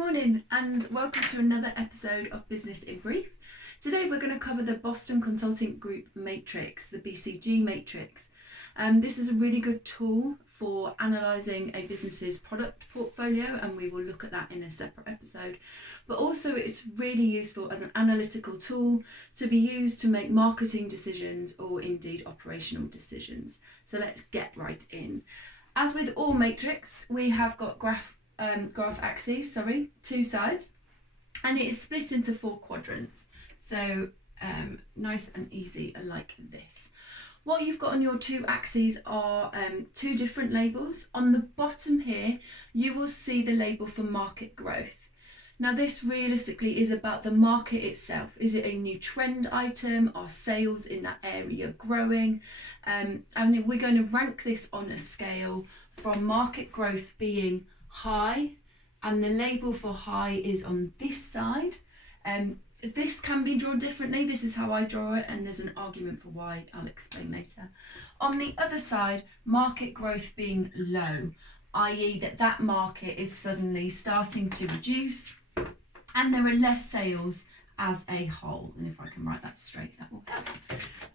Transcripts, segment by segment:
morning and welcome to another episode of Business in Brief. Today we're going to cover the Boston Consulting Group Matrix, the BCG Matrix. This is a really good tool for analysing a business's product portfolio, and we will look at that in a separate episode. But also it's really useful as an analytical tool to be used to make marketing decisions or indeed operational decisions. So let's get right in. As with all matrix, we have got graph axes, two sides, and it is split into 4 quadrants. So nice and easy like this. What you've got on your 2 axes are 2 different labels. On the bottom here, you will see the label for market growth. Now this realistically is about the market itself. Is it a new trend item? Are sales in that area growing? And we're going to rank this on a scale from market growth being high, and the label for high is on this side. This can be drawn differently. This is how I draw it, and there's an argument for why I'll explain later. On the other side, market growth being low, i.e. that market is suddenly starting to reduce and there are less sales as a whole. And if I can write that straight, that will help.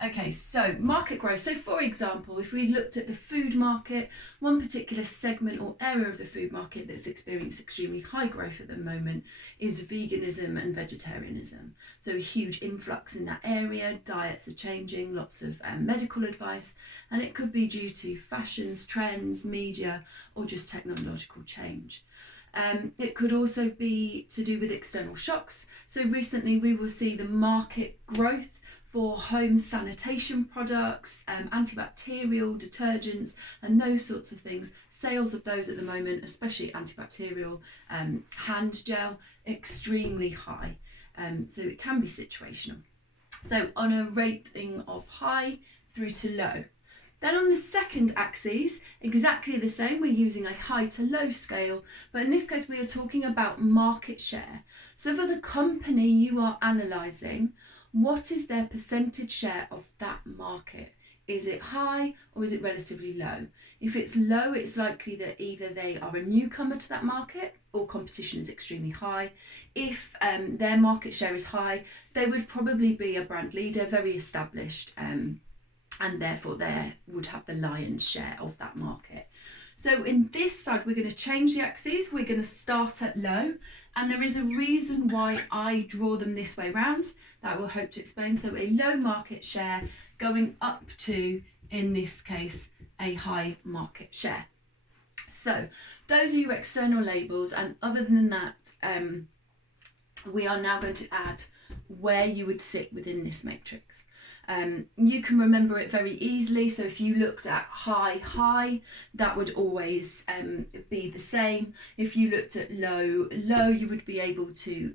Okay, so market growth. So for example, if we looked at the food market, one particular segment or area of the food market that's experienced extremely high growth at the moment is veganism and vegetarianism. So a huge influx in that area, diets are changing, lots of medical advice, and it could be due to fashions, trends, media, or just technological change. It could also be to do with external shocks. So recently we will see the market growth for home sanitation products, antibacterial detergents and those sorts of things. Sales of those at the moment, especially antibacterial hand gel, extremely high. So it can be situational. So on a rating of high through to low. Then on the second axis, exactly the same, we're using a high to low scale, but in this case we are talking about market share. So for the company you are analysing, what is their percentage share of that market? Is it high or is it relatively low? If it's low, it's likely that either they are a newcomer to that market or competition is extremely high. If their market share is high, they would probably be a brand leader, very established, and therefore they would have the lion's share of that market. So in this side, we're going to change the axes. We're going to start at low, and there is a reason why I draw them this way round that I will hope to explain. So a low market share going up to, in this case, a high market share. So those are your external labels, and other than that, we are now going to add where you would sit within this matrix. You can remember it very easily. So if you looked at high, that would always be the same. If you looked at low, you would be able to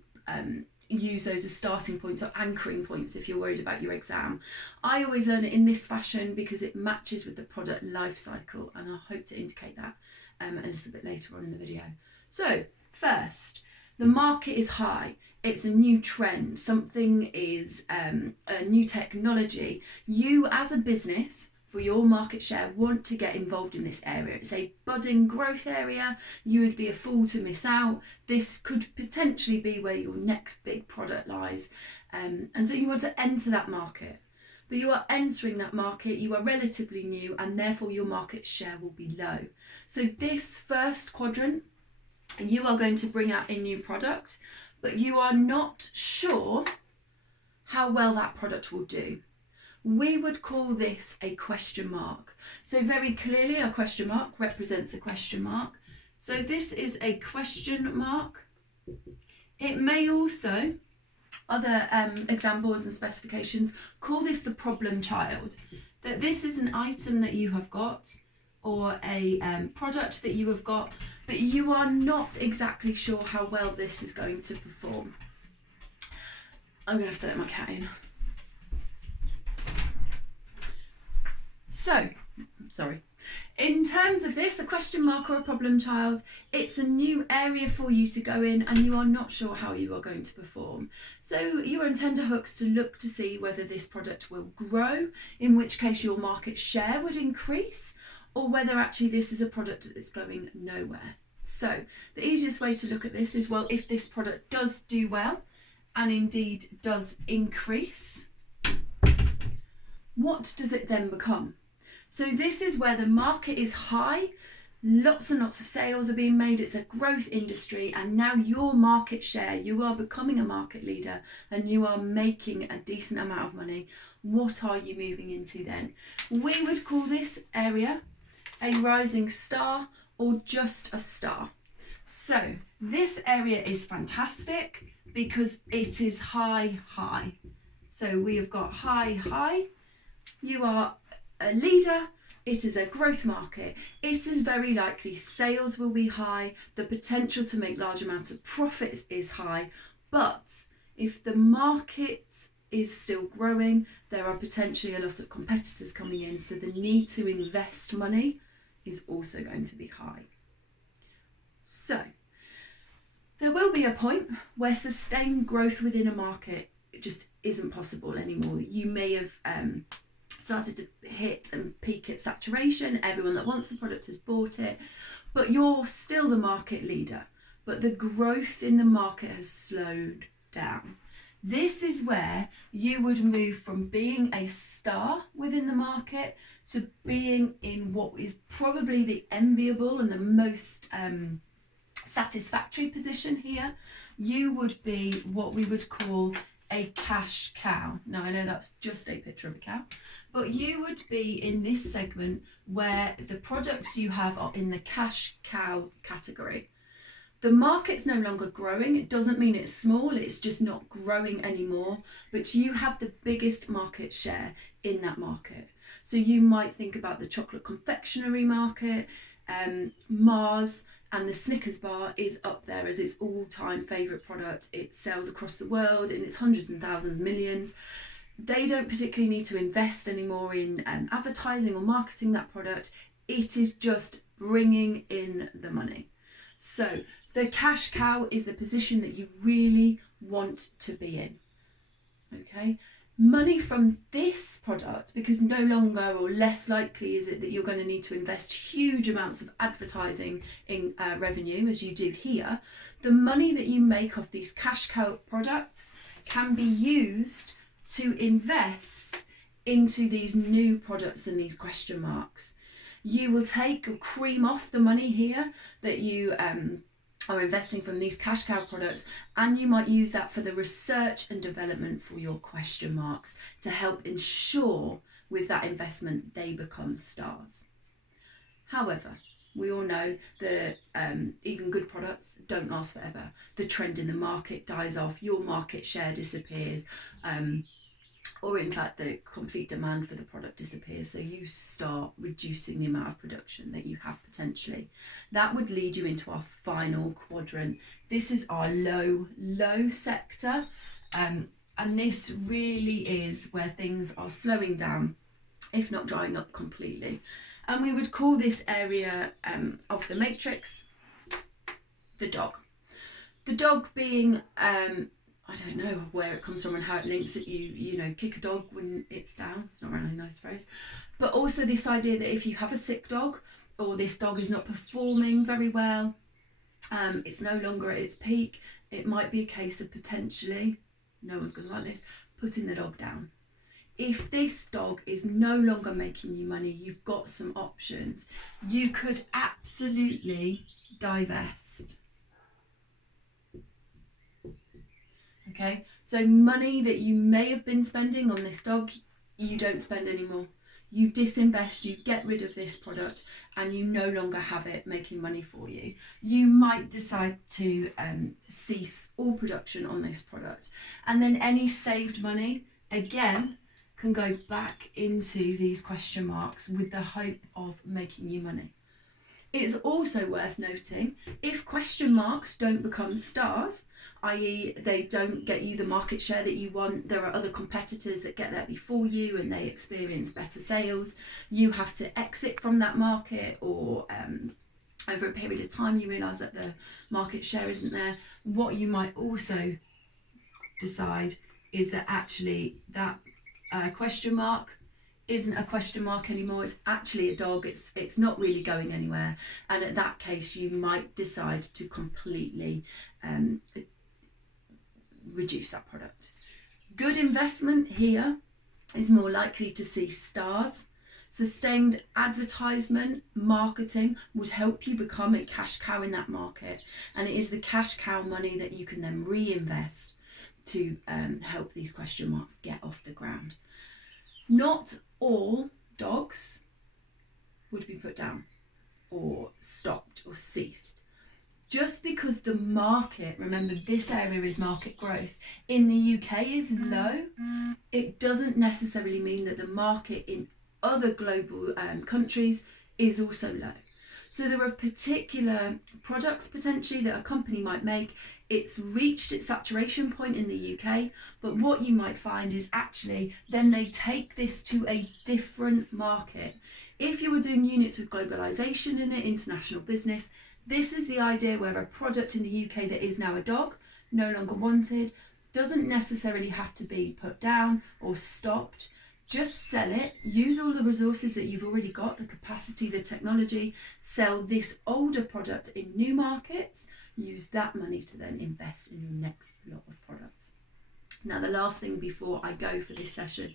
use those as starting points or anchoring points if you're worried about your exam. I always learn it in this fashion because it matches with the product life cycle, and I'll hope to indicate that a little bit later on in the video. So first, the market is high. It's a new trend. Something is a new technology. You as a business, for your market share, want to get involved in this area. It's a budding growth area. You would be a fool to miss out. This could potentially be where your next big product lies. And so you want to enter that market. But you are entering that market, you are relatively new, and therefore your market share will be low. So this first quadrant, you are going to bring out a new product, but you are not sure how well that product will do. We would call this a question mark. So very clearly a question mark represents a question mark. So this is a question mark. It may also, other examples and specifications, call this the problem child. That this is an item that you have got, or a product that you have got, but you are not exactly sure how well this is going to perform. I'm going to have to let my cat in. So, sorry. In terms of this, a question mark or a problem child, it's a new area for you to go in and you are not sure how you are going to perform. So you are on tenterhooks to look to see whether this product will grow, in which case your market share would increase, or whether actually this is a product that's going nowhere. So the easiest way to look at this is, well, if this product does do well and indeed does increase, what does it then become? So this is where the market is high, lots and lots of sales are being made, it's a growth industry, and now your market share, you are becoming a market leader and you are making a decent amount of money. What are you moving into then? We would call this area a rising star or just a star. So this area is fantastic because it is high. So we have got high. You are a leader. It is a growth market. It is very likely sales will be high. The potential to make large amounts of profits is high. But if the market is still growing, there are potentially a lot of competitors coming in. So the need to invest money is also going to be high. So there will be a point where sustained growth within a market just isn't possible anymore. You may have started to hit and peak at saturation. Everyone that wants the product has bought it, but you're still the market leader, but the growth in the market has slowed down. This is where you would move from being a star within the market to being in what is probably the enviable and the most satisfactory position here. You would be what we would call a cash cow. Now I know that's just a picture of a cow, but you would be in this segment where the products you have are in the cash cow category. The market's no longer growing. It doesn't mean it's small, it's just not growing anymore, but you have the biggest market share in that market. So you might think about the chocolate confectionery market, Mars, and the Snickers bar is up there as its all-time favourite product. It sells across the world and it's hundreds and thousands, millions. They don't particularly need to invest anymore in advertising or marketing that product. It is just bringing in the money. So the cash cow is the position that you really want to be in. Okay, money from this product, because no longer or less likely is it that you're going to need to invest huge amounts of advertising in revenue as you do here. The money that you make off these cash cow products can be used to invest into these new products and these question marks. You will take or cream off the money here that you are investing from these cash cow products, and you might use that for the research and development for your question marks to help ensure with that investment they become stars. However, we all know that even good products don't last forever. The trend in the market dies off, your market share disappears, or in fact the complete demand for the product disappears, so you start reducing the amount of production that you have potentially. That would lead you into our final quadrant. This is our low sector, and this really is where things are slowing down, if not drying up completely. And we would call this area of the matrix the dog. The dog being I don't know where it comes from and how it links that you know, kick a dog when it's down. It's not a really nice phrase. But also this idea that if you have a sick dog, or this dog is not performing very well, it's no longer at its peak, it might be a case of potentially, no one's going to like this, putting the dog down. If this dog is no longer making you money, you've got some options. You could absolutely divest. Okay, so money that you may have been spending on this dog, you don't spend anymore. You disinvest, you get rid of this product, and you no longer have it making money for you. You might decide to cease all production on this product, and then any saved money, again, can go back into these question marks with the hope of making you money. It's also worth noting, if question marks don't become stars, i.e. they don't get you the market share that you want, there are other competitors that get there before you and they experience better sales, you have to exit from that market, or over a period of time you realise that the market share isn't there. What you might also decide is that actually that question mark isn't a question mark anymore, it's actually a dog, it's not really going anywhere, and at that case you might decide to completely reduce that product. Good investment here is more likely to see stars. Sustained advertisement, marketing would help you become a cash cow in that market, and it is the cash cow money that you can then reinvest to help these question marks get off the ground. Not all dogs would be put down or stopped or ceased. Just because the market, remember this area is market growth, in the UK is low, it doesn't necessarily mean that the market in other global countries is also low. So there are particular products potentially that a company might make. It's reached its saturation point in the UK, but what you might find is actually then they take this to a different market. If you were doing units with globalization in it, international business, this is the idea where a product in the UK that is now a dog, no longer wanted, doesn't necessarily have to be put down or stopped. Just sell it, use all the resources that you've already got, the capacity, the technology, sell this older product in new markets, use that money to then invest in your next lot of products. Now, the last thing before I go for this session,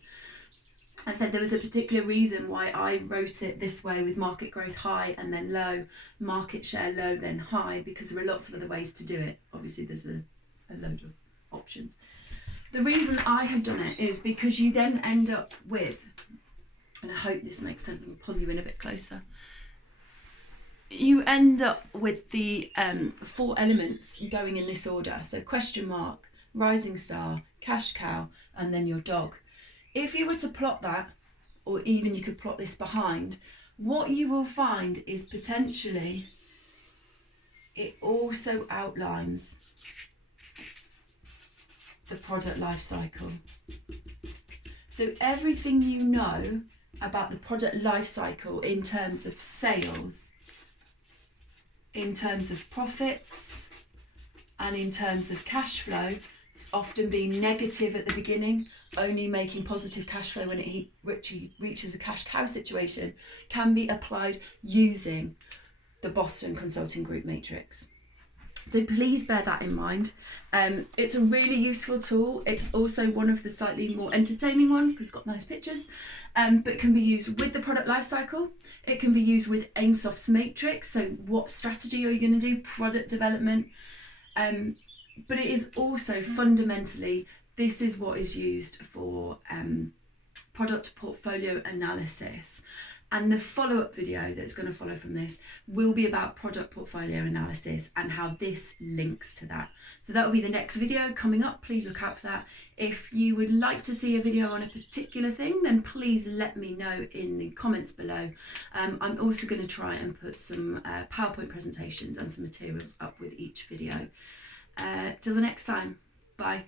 I said there was a particular reason why I wrote it this way with market growth high and then low, market share low, then high, because there are lots of other ways to do it. Obviously, there's a load of options. The reason I have done it is because you then end up with, and I hope this makes sense, I'll pull you in a bit closer. You end up with the 4 elements going in this order. So question mark, rising star, cash cow, and then your dog. If you were to plot that, or even you could plot this behind, what you will find is potentially it also outlines the product life cycle. So everything you know about the product life cycle in terms of sales, in terms of profits, and in terms of cash flow, it's often being negative at the beginning, only making positive cash flow when it reaches a cash cow situation, can be applied using the Boston Consulting Group Matrix. So please bear that in mind. It's a really useful tool. It's also one of the slightly more entertaining ones because it's got nice pictures, but can be used with the product lifecycle. It can be used with AIMSoft's matrix. So what strategy are you going to do? Product development. But it is also fundamentally, this is what is used for product portfolio analysis. And the follow-up video that's going to follow from this will be about product portfolio analysis and how this links to that. So that will be the next video coming up. Please look out for that. If you would like to see a video on a particular thing, then please let me know in the comments below. I'm also going to try and put some PowerPoint presentations and some materials up with each video. Till the next time, bye.